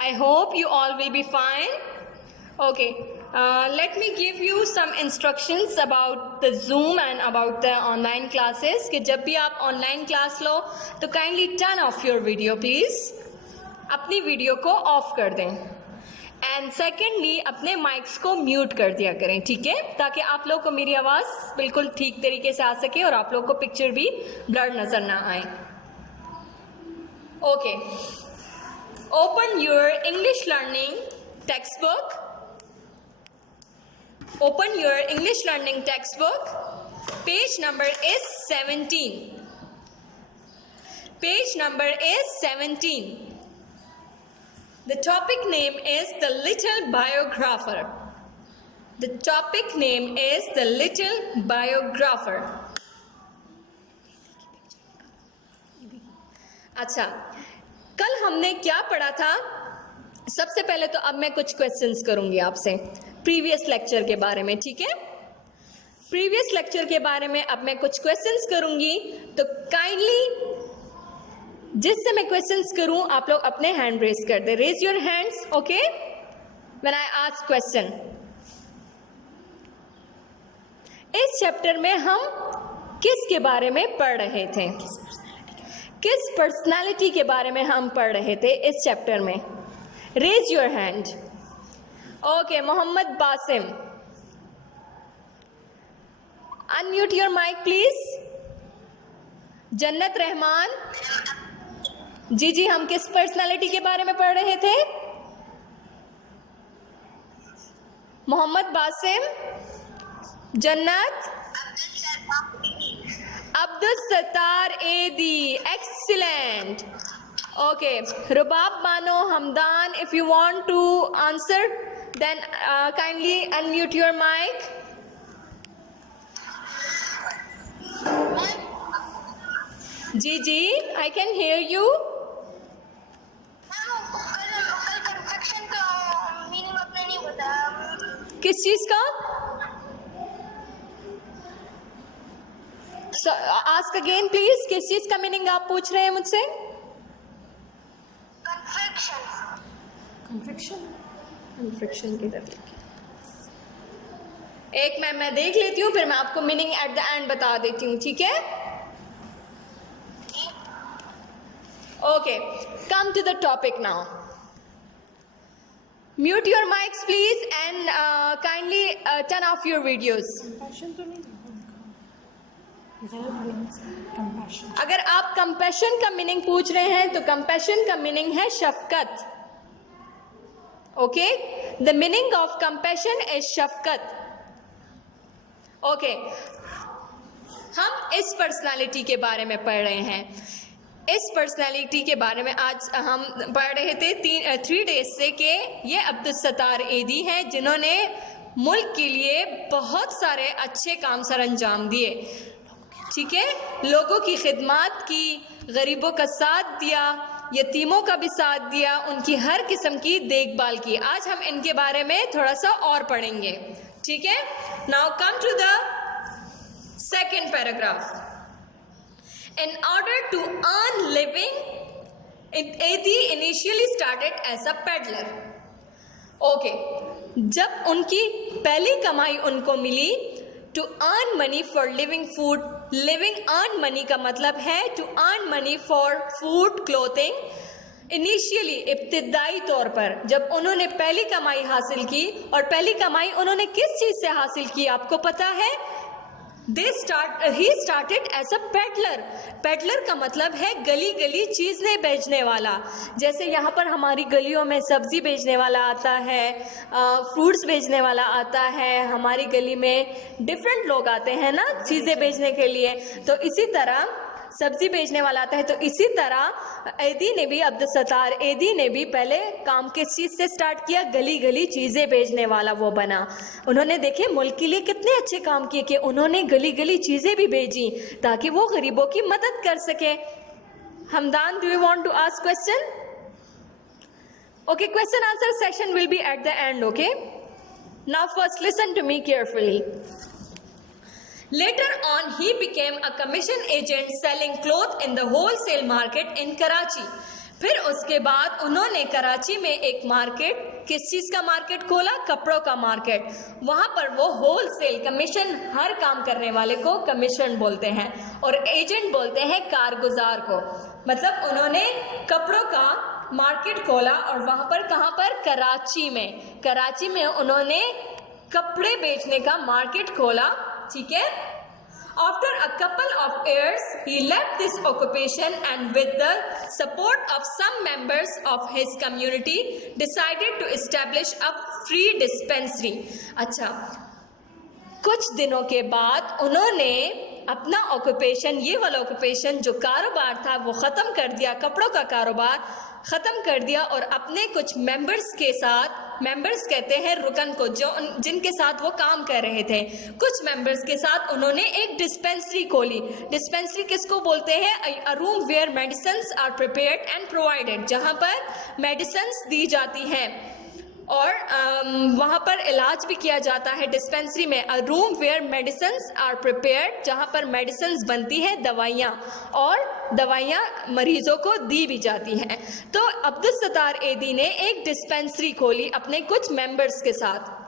I hope you all will be fine. Okay, let me give you some instructions about the Zoom and about the online classes. कि जब भी आप online class लो तो kindly turn off your video please. अपनी वीडियो को ऑफ कर दें. And secondly अपने माइक्स को म्यूट कर दिया करें, ठीक है, ताकि आप लोग को मेरी आवाज़ बिल्कुल ठीक तरीके से आ सके और आप लोग को पिक्चर भी ब्लर नज़र ना आए. Okay, open your English learning text book. Open your English learning text book. Page number is 17. Page number is 17. The topic name is The Little Biographer. The topic name is The Little Biographer. अच्छा, कल हमने क्या पढ़ा था? सबसे पहले तो अब मैं कुछ क्वेश्चंस करूंगी आपसे प्रीवियस लेक्चर के बारे में, ठीक है? प्रीवियस लेक्चर के बारे में अब मैं कुछ क्वेश्चंस करूंगी, तो काइंडली जिससे मैं क्वेश्चंस करूं आप लोग अपने हैंड रेज कर दे. Raise your hands, okay, when I ask question. इस चैप्टर में हम किसके बारे में पढ़ रहे थे? किस पर्सनालिटी के बारे में हम पढ़ रहे थे इस चैप्टर में? Raise your hand. Okay, Mohammad Basim, unmute your mic please. Jannat Rahman, जी जी, हम किस पर्सनालिटी के बारे में पढ़ रहे थे? मोहम्मद बासिम, जन्नत, Abdul Sattar Edhi, excellent. Okay, Rubab Bano Hamdan, if you want to answer then kindly unmute your mic. जी जी, आई कैन हेयर यू. किस चीज का? Ask again please. किस चीज का मीनिंग आप पूछ रहे हैं मुझसे? कन्फेक्शन की तरफ. एक मैं देख लेती हूँ, फिर मैं आपको मीनिंग एट द एंड बता देती हूँ, ठीक है? Okay, come to the topic now. Mute your mics please and kindly turn off your videos. अगर आप कंपैशन का मीनिंग पूछ रहे हैं तो कंपैशन का मीनिंग है शफकत. Okay, the meaning of compassion is शफकत. ओके, हम इस पर्सनालिटी के बारे में पढ़ रहे हैं. इस पर्सनालिटी के बारे में आज हम पढ़ रहे थे 3 डेज से कि ये अब्दुल सत्तार एदी हैं जिन्होंने मुल्क के लिए बहुत सारे अच्छे काम सर अंजाम दिए, ठीक है? लोगों की खिदमत की, गरीबों का साथ दिया, यतीमों का भी साथ दिया, उनकी हर किस्म की देखभाल की. आज हम इनके बारे में थोड़ा सा और पढ़ेंगे, ठीक है? Now come to the second paragraph. In order to earn living, Edi initially started as a peddler. Okay, जब उनकी पहली कमाई उनको मिली, to earn money for living food, living earn money का मतलब है to earn money for food, clothing. Initially इब्तिदाई तौर पर जब उन्होंने पहली कमाई हासिल की, और पहली कमाई उन्होंने किस चीज़ से हासिल की आपको पता है? he started as a peddler. Peddler का मतलब है गली गली चीज़ें बेचने वाला. जैसे यहाँ पर हमारी गलियों में सब्ज़ी बेचने वाला आता है, फ्रूट्स बेचने वाला आता है, हमारी गली में डिफरेंट लोग आते हैं ना चीज़ें बेचने के लिए, तो इसी तरह सब्जी बेचने वाला आता है. तो इसी तरह एदी ने भी, अब्दुल सत्तार एदी ने भी पहले काम किस चीज़ से स्टार्ट किया? गली गली चीज़ें बेचने वाला वो बना. उन्होंने देखे मुल्क के लिए कितने अच्छे काम किए कि उन्होंने गली गली चीज़ें भी भेजी ताकि वो गरीबों की मदद कर सके. Hamdan, do you want to ask question? Okay, question answer session will be at the end. Okay, now first listen to me carefully. Later on, he became a commission agent selling cloth in the wholesale market in Karachi. फिर उसके बाद उन्होंने कराची में एक मार्केट, किस चीज़ का मार्केट खोला? कपड़ों का मार्केट। वहाँ पर वो होलसेल कमीशन, हर काम करने वाले को कमीशन बोलते हैं और एजेंट बोलते हैं कारगुजार को। मतलब उन्होंने कपड़ों का मार्केट खोला और वहाँ पर, कहाँ पर? कराची में। कराची में उन्होंने कपड़े बेचने का मार्केट खोला, ठीक है। After a couple of years, he left this occupation and with the support of some members of his community, decided to establish a free dispensary. अच्छा, कुछ दिनों के बाद उन्होंने अपना ऑक्यूपेशन, ये वाला ऑक्यूपेशन जो कारोबार था वो ख़त्म कर दिया, कपड़ों का कारोबार ख़त्म कर दिया और अपने कुछ मेंबर्स के साथ, मेंबर्स कहते हैं रुकन को, जो जिनके साथ वो काम कर रहे थे, कुछ मेंबर्स के साथ उन्होंने एक डिस्पेंसरी खोली। डिस्पेंसरी किसको बोलते हैं? A room where medicines are prepared and provided, जहाँ पर मेडिसिन्स दी जाती हैं और वहाँ पर इलाज भी किया जाता है। डिस्पेंसरी में a room where medicines are prepared, जहाँ पर मेडिसिन्स बनती है, दवाइयाँ, और दवाइयाँ मरीजों को दी भी जाती हैं। तो अब्दुल सत्तार एदी ने एक डिस्पेंसरी खोली अपने कुछ मेंबर्स के साथ।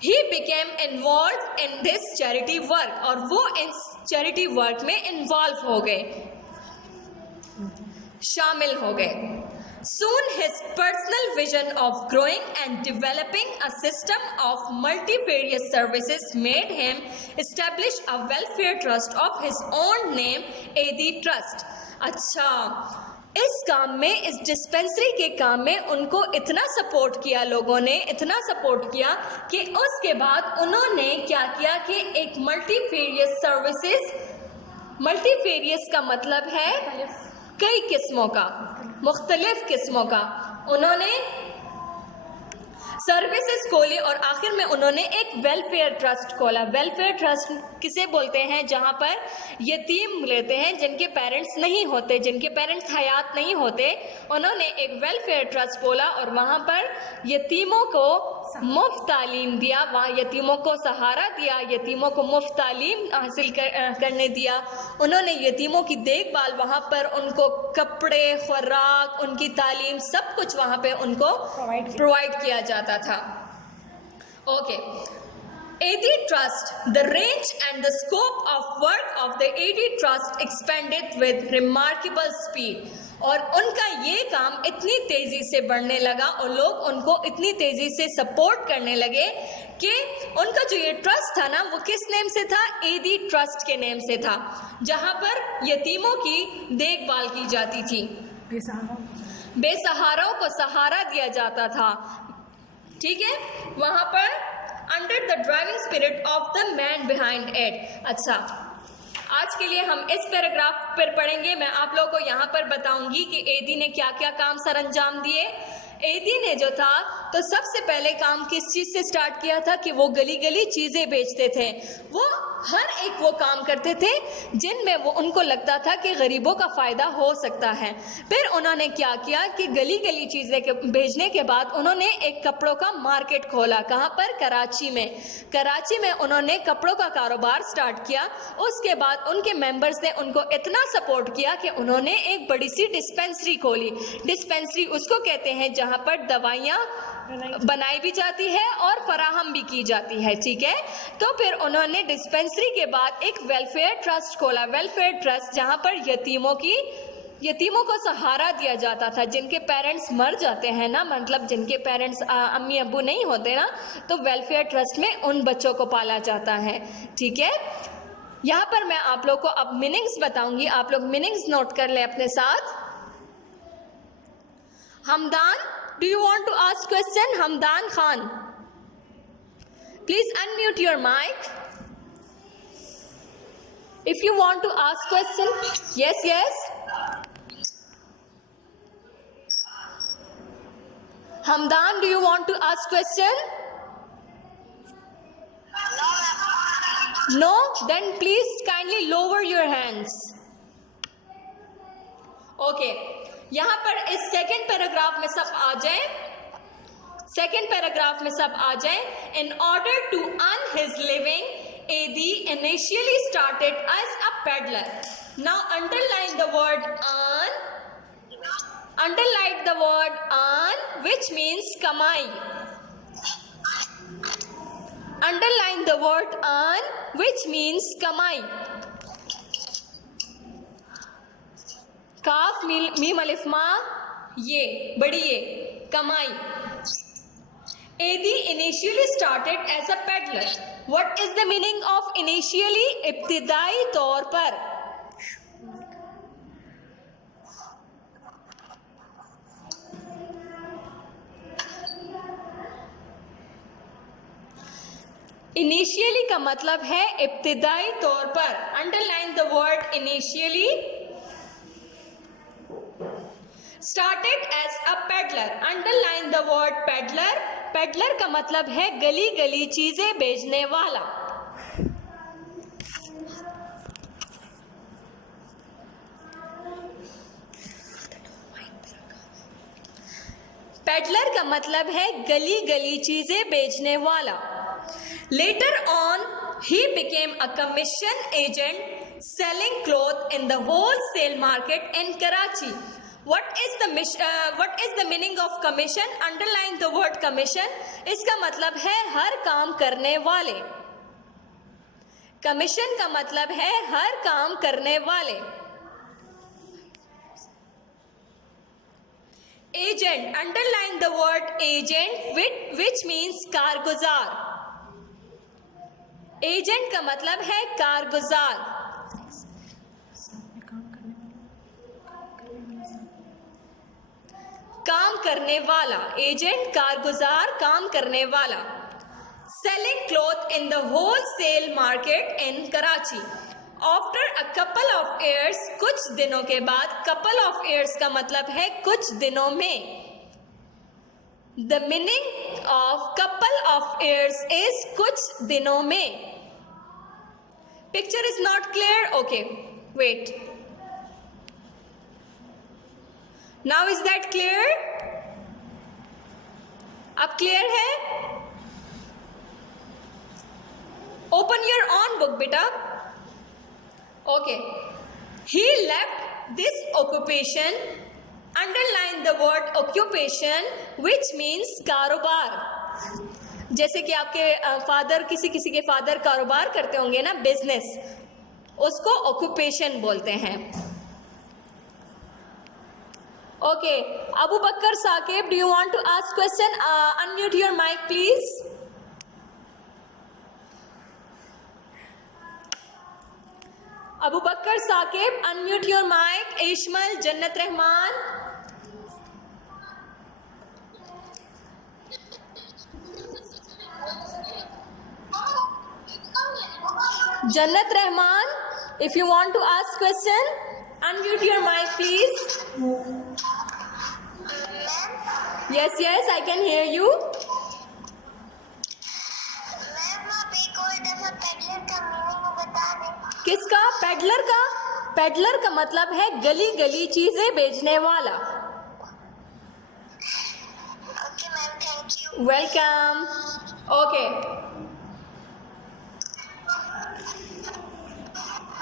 He became involved in this charity work, और वो इस चैरिटी वर्क में इन्वॉल्व हो गए, शामिल हो गए। Soon his personal vision of growing and developing a system of multifarious services made him establish a welfare trust of his own name, AD Trust. अच्छा, इस काम में, इस डिस्पेंसरी के काम में उनको इतना सपोर्ट किया लोगों ने, इतना सपोर्ट किया कि उसके बाद उन्होंने क्या किया कि एक मल्टीफेरियस सर्विसेज, मल्टीफेरियस का मतलब है कई किस्मों का, मुख्तलिफ किस्मों का, उन्होंने सर्विसेज खोली और आखिर में उन्होंने एक वेलफेयर ट्रस्ट खोला। वेलफेयर ट्रस्ट किसे बोलते हैं? जहाँ पर यतीम रहते हैं, जिनके पेरेंट्स नहीं होते, जिनके पेरेंट्स हयात नहीं होते, उन्होंने एक वेलफेयर ट्रस्ट खोला और वहाँ पर यतीमों को मुफ्त तालीम दिया, वहाँ यतीमों को सहारा दिया, यतीमों को मुफ्त तालीम हासिल करने दिया। उन्होंने यतीमों की देखभाल, वहाँ पर उनको कपड़े, खुराक, उनकी तालीम, सब कुछ वहाँ पे उनको प्रोवाइड किया जाता था। Okay, AD Trust, the range and the scope of work of the AD Trust expanded with remarkable speed. और उनका ये काम इतनी तेज़ी से बढ़ने लगा और लोग उनको इतनी तेज़ी से सपोर्ट करने लगे कि उनका जो ये ट्रस्ट था ना, वो किस नेम से था? AD ट्रस्ट के नेम से था, जहाँ पर यतीमों की देखभाल की जाती थी, बेसहाराओं को सहारा दिया जाता था, ठीक है। वहाँ पर under the driving spirit of the man behind it. अच्छा, आज के लिए हम इस पैराग्राफ पर पढ़ेंगे। मैं आप लोगों को यहाँ पर बताऊंगी कि एदी ने क्या क्या काम सर अंजाम दिए। एदी ने जो था, तो सबसे पहले काम किस चीज़ से स्टार्ट किया था कि वो गली गली चीज़ें बेचते थे। वो हर एक वो काम करते थे जिनमें वो उनको लगता था कि गरीबों का फ़ायदा हो सकता है। फिर उन्होंने क्या किया कि गली गली चीज़ें बेचने के बाद उन्होंने एक कपड़ों का मार्केट खोला। कहाँ पर? कराची में। कराची में उन्होंने कपड़ों का कारोबार स्टार्ट किया। उसके बाद उनके मेंबर्स ने उनको इतना सपोर्ट किया कि उन्होंने एक बड़ी सी डिस्पेंसरी खोली। डिस्पेंसरी उसको कहते हैं जहाँ पर दवाइयाँ बनाई भी जाती है और फराहम भी की जाती है, ठीक है। तो फिर उन्होंने डिस्पेंसरी के बाद एक वेलफेयर ट्रस्ट खोला। वेलफेयर ट्रस्ट जहाँ पर यतीमों को सहारा दिया जाता था, जिनके पेरेंट्स मर जाते हैं ना, मतलब जिनके पेरेंट्स अम्मी अब्बू नहीं होते ना, तो वेलफेयर ट्रस्ट में उन बच्चों को पाला जाता है, ठीक है। यहाँ पर मैं आप लोग को अब मीनिंग्स बताऊंगी, आप लोग मीनिंग्स नोट कर लें अपने साथ। Hamdan, do you want to ask question? Hamdan Khan, please unmute your mic if you want to ask question. Yes. Hamdan, do you want to ask question? No? Then please kindly lower your hands. Okay. यहाँ पर इस second paragraph में सब आ जाएं, second paragraph में सब आ जाएं। In order to earn his living, AD initially started as a peddler. Now underline the word earn Underline the word earn, which means kamai. Underline the word earn, which means kamai. काफ मीम अलिफ मा ये बड़ी ये कमाई. Adi initially started as a peddler. What is the meaning of initially? इब्तिदाई तौर पर. इनिशियली का मतलब है इब्तिदाई तौर पर. Underline the word initially. Started as a peddler. Underline the word peddler. Peddler का मतलब है गली गली चीजें बेचने वाला. पेडलर का मतलब है गली गली चीजें बेचने वाला. Later on, he became a commission agent selling cloth in the wholesale market in Karachi. What is the meaning of commission? Underline the word commission. इसका मतलब है हर काम करने वाले. Commission का मतलब है हर काम करने वाले. Agent. Underline the word agent, which means कारगुजार. एजेंट का मतलब है कारगुजार. काम करने वाला. एजेंट कारगुजार काम करने वाला. Selling cloth in the wholesale market in Karachi. After a couple of years, कुछ दिनों के बाद. कपल ऑफ ईयर्स का मतलब है कुछ दिनों में. The meaning of couple of years is कुछ दिनों में. Picture is not clear? Okay, wait. Now is that clear? अब clear है? Open your own book, beta. Okay. He left this occupation. Underline the word occupation, which means कारोबार. जैसे कि आपके फादर किसी के फादर कारोबार करते होंगे ना, बिजनेस, उसको ऑक्यूपेशन बोलते हैं. Okay, Abu Bakar Saqib, do you want to ask question? Unmute your mic please. Abu Bakar Saqib, unmute your mic. Ishmal, Jannat Rahman. Jannat Rahman, if you want to ask question, unmute your mic please. Yes, I can hear you. किसका? पेडलर का. पेडलर का मतलब है गली गली चीजें बेचने वाला. Okay ma'am, thank you. Welcome. Okay.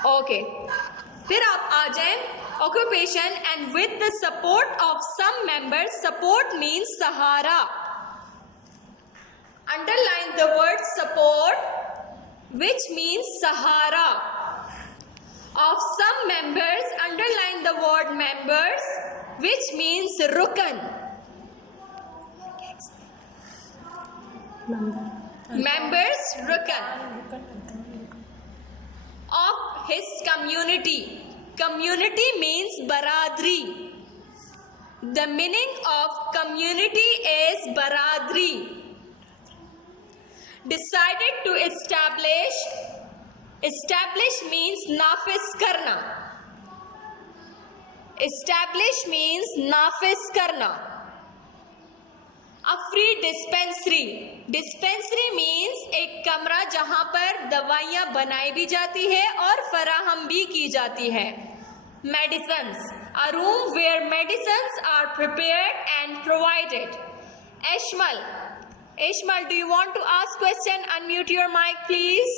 Okay, फिर आप आ जाए occupation and with the support of some members. Support means सहारा. Underline the word support, which means सहारा. Of some members. Underline the word members, which means रुकन. Members, रुकन. Of his community. Community means baradri. The meaning of community is baradri. Decided to establish. Establish means nafiz karna. Establish means nafiz karna. A free dispensary. Dispensary means एक कमरा जहां पर दवाइयां बनाई भी जाती है और फराहम भी की जाती है. Medicines. A room where medicines are prepared and provided. Ashmal. Ashmal, do you want to ask question? Unmute your mic, please.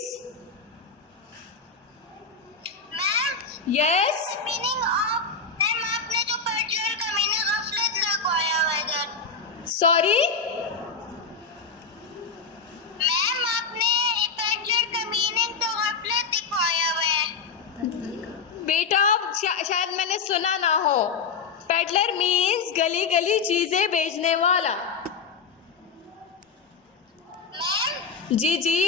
Ma'am. Yes. Meaning of, ma'am, आपने जो peddler का meaning of सॉरी मैम आपने पेडलर का मीनिंग तो गलत दिखाया हुआ है। बेटा शायद मैंने सुना ना हो। पेडलर मीन्स गली गली चीजें बेचने वाला। मैम जी जी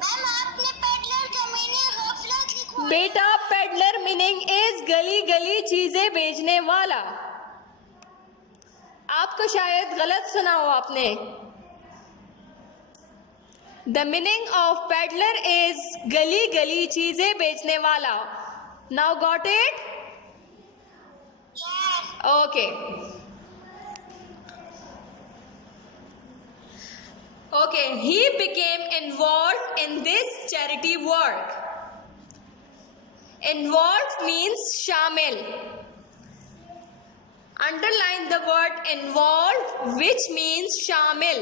मैम आपने पेडलर का मीनिंग गलत दिखाया। बेटा पेडलर मीनिंग इज गली गली चीजें बेचने वाला। आपको शायद गलत सुना हो आपने। The meaning of peddler is गली गली चीजें बेचने वाला। Now got it? Yes. Okay okay he became involve in this charity work. Involve means शामिल। Underline the word involved, which means shamil.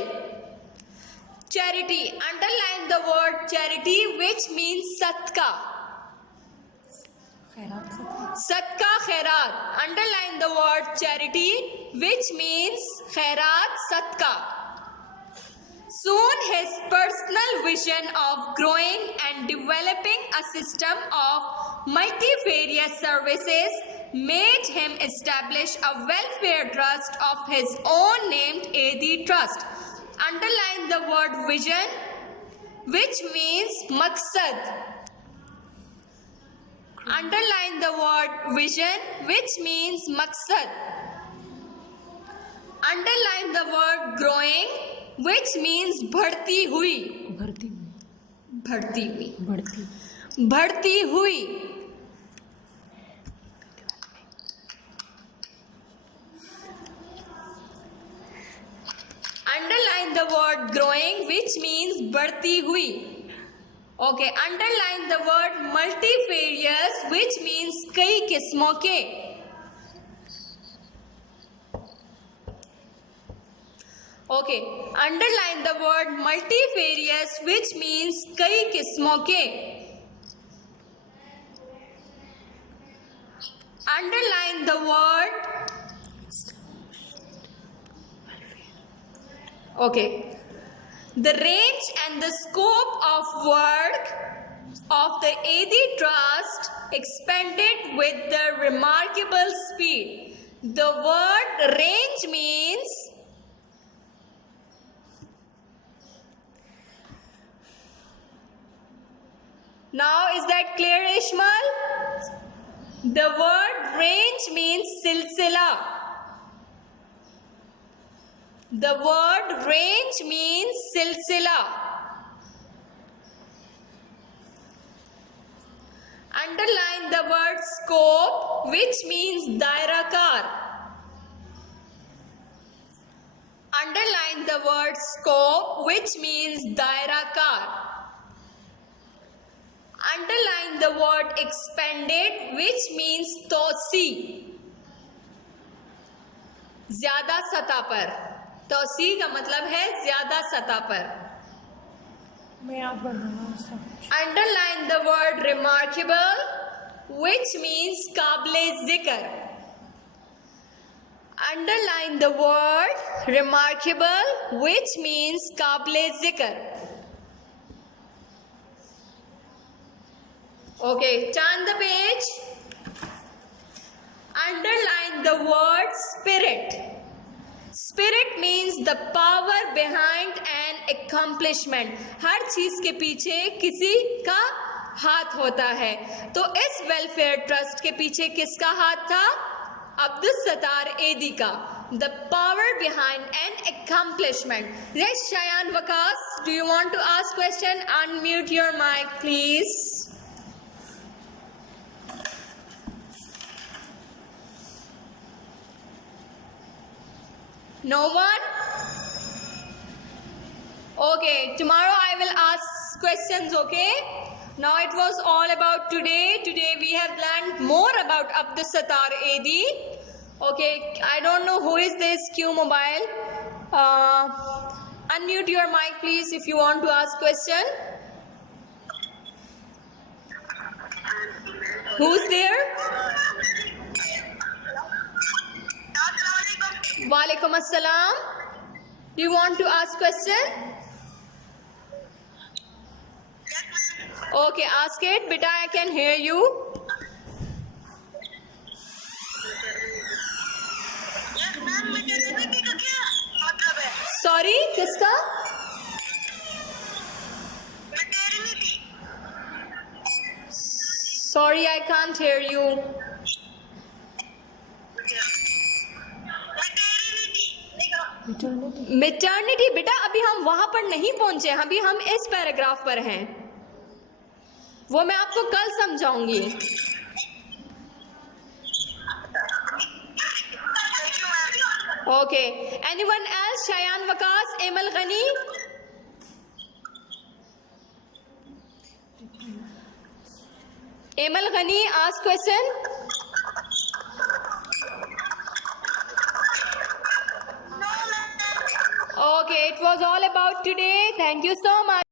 Charity. Underline the word charity, which means sadka. Sadka khairat. Underline the word charity, which means khairat sadka. Soon his personal vision of growing and developing a system of multifarious services made him establish a welfare trust of his own named AD Trust. Underline the word vision, which means maqsad. Underline the word vision, which means maqsad. Underline the word growing, which means बढ़ती हुई। बढ़ती हुई। Underline the word growing, which means बढ़ती हुई। Okay, underline the word multifarious, which means कई किस्मों के। Okay, underline the word multifarious, which means कई किस्मों के। Underline the word okay. The range and the scope of work of the AD Trust expanded with the remarkable speed. The word range means now is that clear, Ishmael? The word range means silsila. The word range means silsila. Underline the word scope, which means dairakar. Underline the word scope, which means dairakar. Underline the word expanded, which means तोसी। ज्यादा सतह पर। तोसी का मतलब है ज्यादा सतह पर। मैं याद कर दूंगा। Underline the word remarkable, which means काबिले जिक्र। Underline the word remarkable, which means काबिले जिक्र। Okay, turn the page. Underline the word spirit. Spirit means the power behind an accomplishment. हर चीज के पीछे किसी का हाथ होता है। तो इस वेलफेयर ट्रस्ट के पीछे किसका हाथ था? अब्दुल सत्तार एदी का। The power behind an accomplishment. Yes, Shayan Wakas, do you want to ask question? Unmute your mic, please. No one? Okay, tomorrow I will ask questions, okay? Now it was all about today. Today we have learned more about Abdul Sattar Edi. Okay, I don't know who is this Q Mobile. Unmute your mic please if you want to ask question. Who's there? Walaikum assalam. Do you want to ask question? Okay, ask it. Beta, I can hear you. Yes ma'am maternity का क्या मतलब है? Sorry, किसका? Maternity Sorry, I can't hear you. Eternity. Maternity, बेटा अभी हम वहां पर नहीं पहुंचे, अभी हम इस पैराग्राफ पर हैं, वो मैं आपको कल समझाऊंगी. Okay. Anyone else? Shayan Waqas, Emal Ghani. Emal Ghani, ask question. Okay, it was all about today. Thank you so much.